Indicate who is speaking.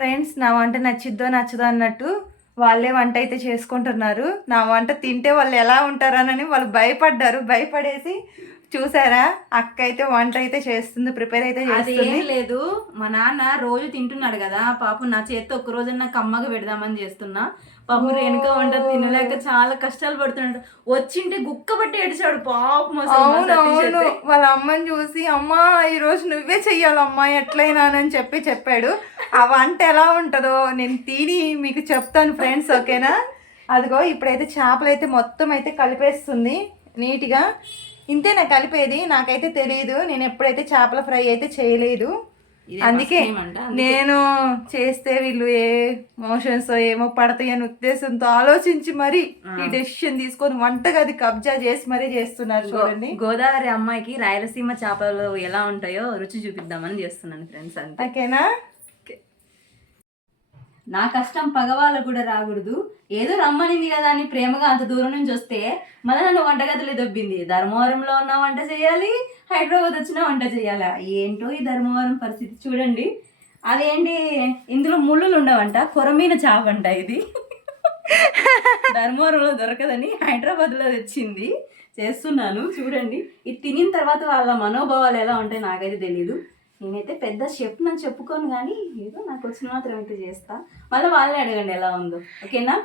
Speaker 1: Friends నా వంట నచ్చిద్దో నచ్చదో అన్నట్టు వాళ్ళే వంట అయితే చేసుకుంటున్నారు. నా వంట తింటే వాళ్ళు ఎలా ఉంటారనని వాళ్ళు భయపడ్డారు. భయపడేసి చూసారా? అక్క అయితే వంట అయితే చేస్తుంది ప్రిపేర్ అయితే చేస్తుంది.
Speaker 2: లేదు. మా నాన్న రోజు తింటున్నాడు కదా. పాపం నా చేత్తో ఒక్క రోజన్నా కమ్మగా పెడదామని చేస్తున్నా. పాపం రేణుక వంట తినలేక చాలా కష్టాలు పడుతున్నాడు. వచ్చింటే గుక్క పట్టి ఏడిచాడు పాపం.
Speaker 1: వాళ్ళ అమ్మని చూసి అమ్మా ఈ రోజు నువ్వే చెయ్యాలమ్మా ఎట్లయినా అని చెప్పి చెప్పాడు. ఆ వంట ఎలా ఉంటుందో నేను తిని మీకు చెప్తాను ఫ్రెండ్స్ ఓకేనా? అదిగో ఇప్పుడైతే చేపలు అయితే మొత్తం అయితే కలిపేస్తుంది నీట్గా. ఇంతేనా కలిపేది. నాకైతే తెలియదు నేను ఎప్పుడైతే చేపల ఫ్రై అయితే చేయలేదు.
Speaker 2: అందుకే
Speaker 1: నేను చేస్తే వీళ్ళు ఏ మోషన్స్ ఏమో పడతాయి అనే ఉద్దేశంతో ఆలోచించి మరి ఈ డెసిషన్ తీసుకొని వంటగది కబ్జా చేసి మరీ చేస్తున్నారు చూడండి.
Speaker 2: గోదావరి అమ్మాయికి రాయలసీమ చేపలు ఎలా ఉంటాయో రుచి చూపిద్దామని చేస్తున్నాను ఫ్రెండ్స్ అంతే.
Speaker 1: ఓకేనా?
Speaker 2: నా కష్టం పగవాళ్ళకు కూడా రాకూడదు. ఏదో రమ్మనింది కదా అని ప్రేమగా అంత దూరం నుంచి వస్తే మళ్ళీ నన్ను వంటగదిలో దొబ్బింది. ధర్మవరంలో ఉన్న వంట చేయాలి హైదరాబాద్ వచ్చిన వంట చేయాలా? ఏంటో ఈ ధర్మవరం పరిస్థితి చూడండి. అదేంటి? ఇందులో ముళ్ళులు ఉండవంట కొరమీన చావంట ఇది. ధర్మవరంలో దొరకదని హైదరాబాద్లో తెచ్చింది. చేస్తున్నాను చూడండి. ఇది తినిన తర్వాత వాళ్ళ మనోభావాలు ఎలా ఉంటాయి నాకైతే తెలియదు నేనైతే పెద్ద షెఫ్ నన్ను చెప్పుకోను కానీ ఏదో నాకు వచ్చిన మాత్రం అయితే చేస్తా. మళ్ళీ వాళ్ళని అడగండి ఎలా ఉందో. ఓకేనా?